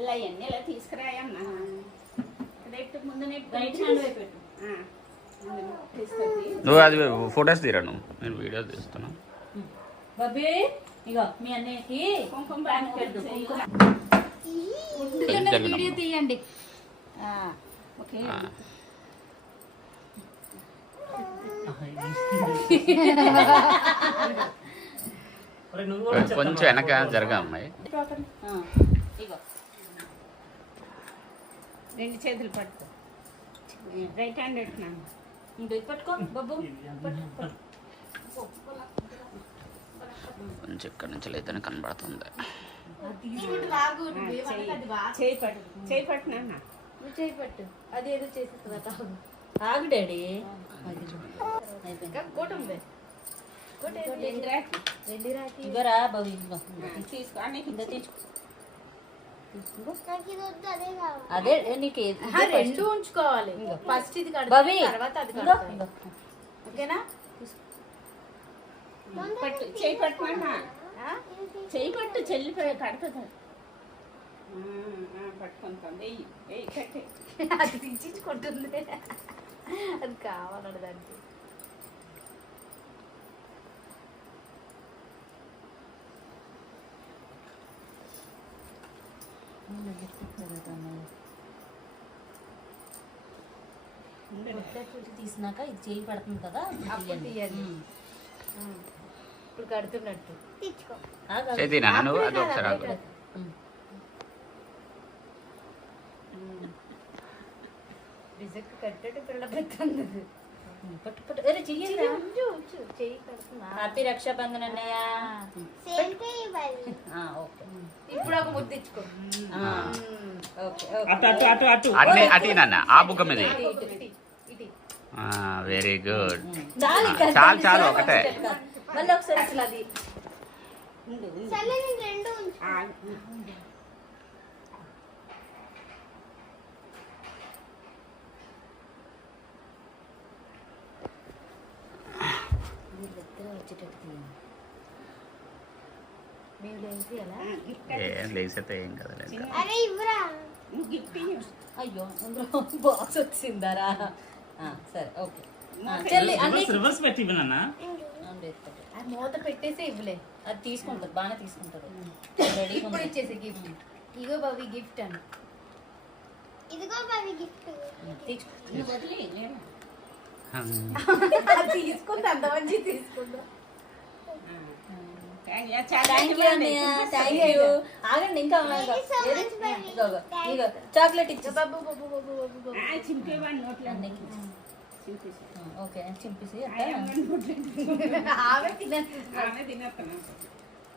ఇలా ఎన్ని ఇలా తీసుకురాయమ్మా. రేపు ముందు రైట్ హ్యాండ్ వైపు పెట్టు. తీసుకొచ్చి నువ్వు అది ఫొటోస్ తీరా నువ్వు? నేను వీడియో తీస్తున్నా. బాబీ ఇగో మీ అన్నయ్యకి కుంకుమ పెట్టు. వీడియో తీయండి. ఓకే. కొంచెం వెనక జరగా అమ్మాయి. ఆ, ఇగో. రెండు చేతులు పట్టుకో. రైట్ హ్యాండ్ పెట్టున్నాను ఇంకో ఇది పట్టుకో బాబు పట్టు, పట్టు. కొంచెం ఇక్కడ నుంచి లేదని కనబడుతుంది. చేయి పట్టు. చేయి పట్టున్నా చేయి పట్టు. అదేదో చేసేస్తుందట ఆగు డాడీ. రెండు రాకి బాబు ఇదిగో. తీసుకో. అన్నీ ఇంత తీసుకో తీసుకో. నాకు ఇది వద్దు అదే నీకు. రెండు ఉంచుకోవాలి. ఫస్ట్ ఇది కడతాను తర్వాత అది కడతాను. ఓకేనా? పట్టు చేయి? చేయి పట్టు చెల్లిపోయి కడుతుంది పట్టుకుంటాం. వెయ్యి వెయ్యి కట్టి అది తీర్చుకుంటుంది అది కావాలడు దానికి తీసినాక ఇది చేయి పడుతుంది కదా. ఇప్పుడు కడుతున్నట్టు. నువ్వు అది ఒకసారి. నిజంగా కట్టేట్టు పిల్ల పట్టు పట్టు అరే చెయ్యి హ్యాపీ రక్షాబంధన్ అన్నయ్య ఆ, ఓకే ఇప్పుడు ఒక ముద్దు ఇచ్చుకో ఆ, ఓకే ఓకే అటు అటు అటు అటు అట్నే అటు నాన్న ఆ బుగ్గ మీద ఇటు, ఇటు, ఇటు, ఇటు. వెరీ గుడ్ చాలు. చాలు చాలు ఒకటే మళ్ళీ ఒకసారి అసలు అది ఏం లేకపోతే ఏం కదా. అయ్యో బాక్స్ వచ్చిందారా? సరే ఓకే. చెల్లి రివర్స్ పెట్టి మూత పెట్టేసి ఇవ్వలే. అది తీసుకుంటుంది బాగానే తీసుకుంటుంది. రెడీ ఇప్పుడు ఇచ్చేసి గిఫ్ట్ ఇగో బాబీ గిఫ్ట్ అని. నేను తీసుకుంది అంత మంచి తీసుకుందా థ్యాంక్ యూ అన్నయ్య థ్యాంక్ యూ ఆగండి ఇంకా చాక్లెట్ ఇచ్చే ఓకే చింపేసి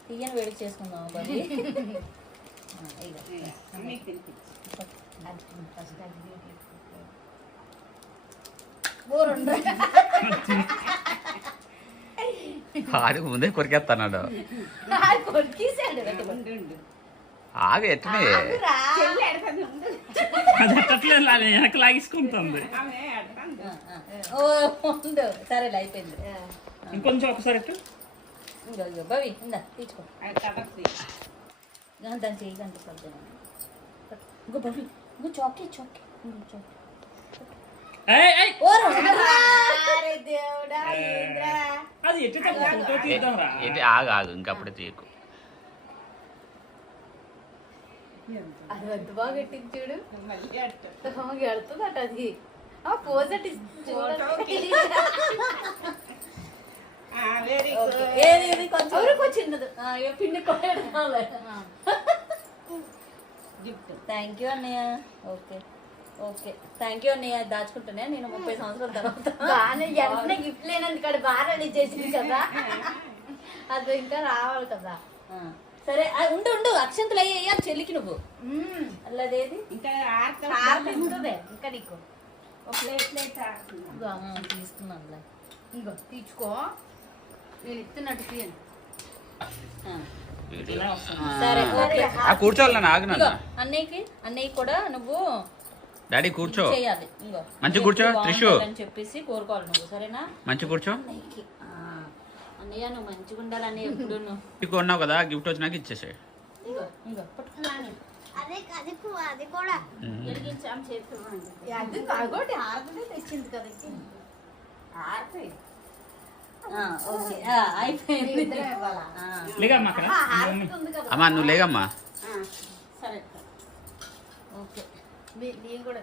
తీయని వేడి చేసుకుందాం బాబీ ఇగో. అన్నీ తినిపించి ఓ రెండు ఆడి ముందే కొరికేస్తాడు ఆగు అది లా- వెనక్కి లాగేసుకుంటుంది. సరేలే అయిపోయింది. ఇంకొంచెం ఒకసారి ఎట్టు ఇంకో ఇగో బాబీ ఇందా తీసుకో. చేయి ఇంకో ఇంకో చాకీ చాకీ ఇంకో చాకీ ఓ అది ఎట్టు ఫోటో తీద్దాం రా ఏంటి ఆగు ఆగు ఇంకప్పుడే తీయకు అది వద్ద బాగా పెట్టింది చూడు మళ్ళీ అట్టు ఎడుతుందట అది ఆ pose at very okay good ఏది ఇది కొంచెం ఎవరికో చిన్నది ఆ, ఇగో పిండి కొట్టాలి గిఫ్ట్ థ్యాంక్ యూ అన్నయ్య ఓకే ఓకే. థ్యాంక్ యూ అన్నయ్య. దాచుకుంటానే నేను ముప్పై సంవత్సరాల తర్వాత. బాగానే గిఫ్ట్ లేనందుకు ఇక్కడ బాగా రెడీ చేసింది కదా. అది ఇంకా రావాలి కదా. సరే ఉండు ఉండు. అక్షంతలు అయ్యాయి చెల్లికి నువ్వు. అల్లదేది? ఇంకా ఇంకా నీకు. ఒక ప్లేట్ ప్లేట్ తీసుకున్నానులే. ఇగో తీసుకో నేను ఇస్తున్నట్టు తీయండి ఆ, వీడియో. ఇలా వస్తుంది. సరే ఓకే. ఆ కూర్చోవాలి నాన్న ఆగు ఇగో నాన్న అన్నయ్యకి అన్నయ్య కూడా నువ్వు డాడీ కూర్చో. చేయాలి. ఇగో మంచిగా కూర్చో, త్రిషు. బాగుండాలని చెప్పేసి కోరుకోవాలి నువ్వు సరేనా? మంచి కూర్చో. అన్నయ్యకి. ఆ, అన్నయ్య నువ్వు మంచిగా ఉండాలని ఎప్పుడు నువ్వు నీకు ఉన్నావు కదా గిఫ్ట్ వచ్చినాక ఇచ్చేసాయి ఇగో ఇగో పట్టుకున్నాను. అదే అది కూ- అది కూడా. వెలిగించి ఆమె చేతికి ఇవ్వండి. అది కాగోటి ఆరతనే తెచ్చింది కదా ఆరిపోయి. ఆ, ఓకే. ఆ, అయిపోయింది. ఆ. లేకమ్మా అక్కడ. ఆ, హారతి ఉంది కదా. అమ్మా నువ్వు లేగమ్మా ఆ, సరే ఓకే నీ- నేను కూడా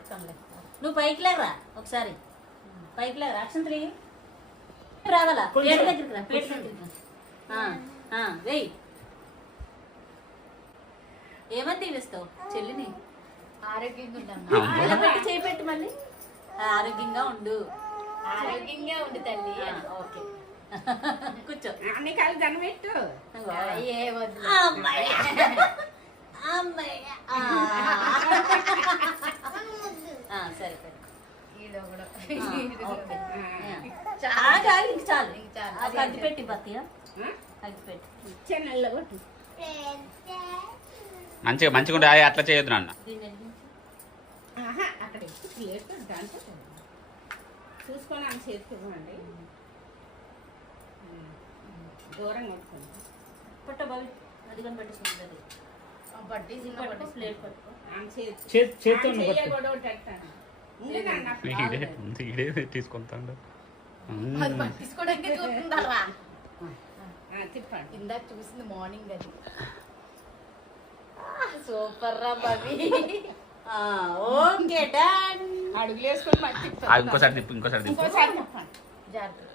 నువ్వు పైకి లేరా ఒకసారి. పైకి లేరా అక్షంతలు ఇయ్యి. రావాలా. పేట దగ్గరికి రా పేట దగ్గరికి రా. ఆ, ఆ, వెయ్యి ఏమని దీవిస్తావు చెల్లిని? ఆరోగ్యంగా ఉంటాను అమ్మో. ఇలా పెట్టి చేయి పెట్టి మళ్ళీ. ఆరోగ్యంగా ఉండు. ఆరోగ్యంగా ఉండు తల్లి. ఓకే. కూర్చో. అన్ని కాళ్ళు దండం పెట్టు. ఏ వద్దు అమ్మాయి అమ్మాయి ఆ. ఆ, సరే సరే. చాలు బతియా మంచిగా మంచిగా ఉండే. అట్లా చేయొద్దు నాన్న. దీన్ని వెలిగించు. ఆహా, అక్కడ ప్లేట్ దాంట్లో చూసుకొని ఆమె చేతికి ఇవ్వండి. దూరం కొట్టుకోండి పట్ట బావి అది కానీ చేతితో తీసుకుంటాడు ఇందాక చూసింది మార్నింగ్ అది. సూపర్ రా బాబీ. ఆ, ఓకే డన్. అడుగులు వేసుకొని మట్టి ఆ, తిప్పాలి. ఇంకోసారి తిప్పు. ఇంకోసారి జాగ్రత్త.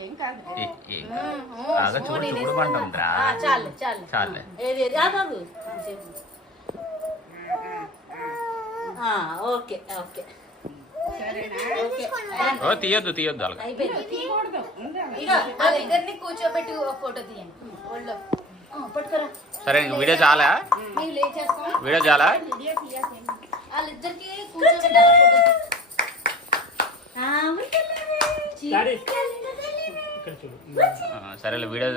ఏం కాదు. బాగా చూడు చూడమంటుందిరా ఆ, చాలు చాలు. చాలే. ఏది ఏది? ఆ, ఓకే ఓకే. సరేనా? ఓకే. ఓ తీయొద్దు తీయొద్దు అలాగ దగ్గరని కూర్చోబెట్టి ఒక ఫోటో తీయండి. సరే ఇంక వీడియో చాలా? వీడియో చాలా? వీడియో తీయాలి వాళ్ళిద్దరికి కూర్చోబెట్టి ఒక ఫోటో తీ- ఆ, ఉరికెళ్ళాలి. డాడీ ఇక్కడ చూడు ఆ, సరేలే వీడియో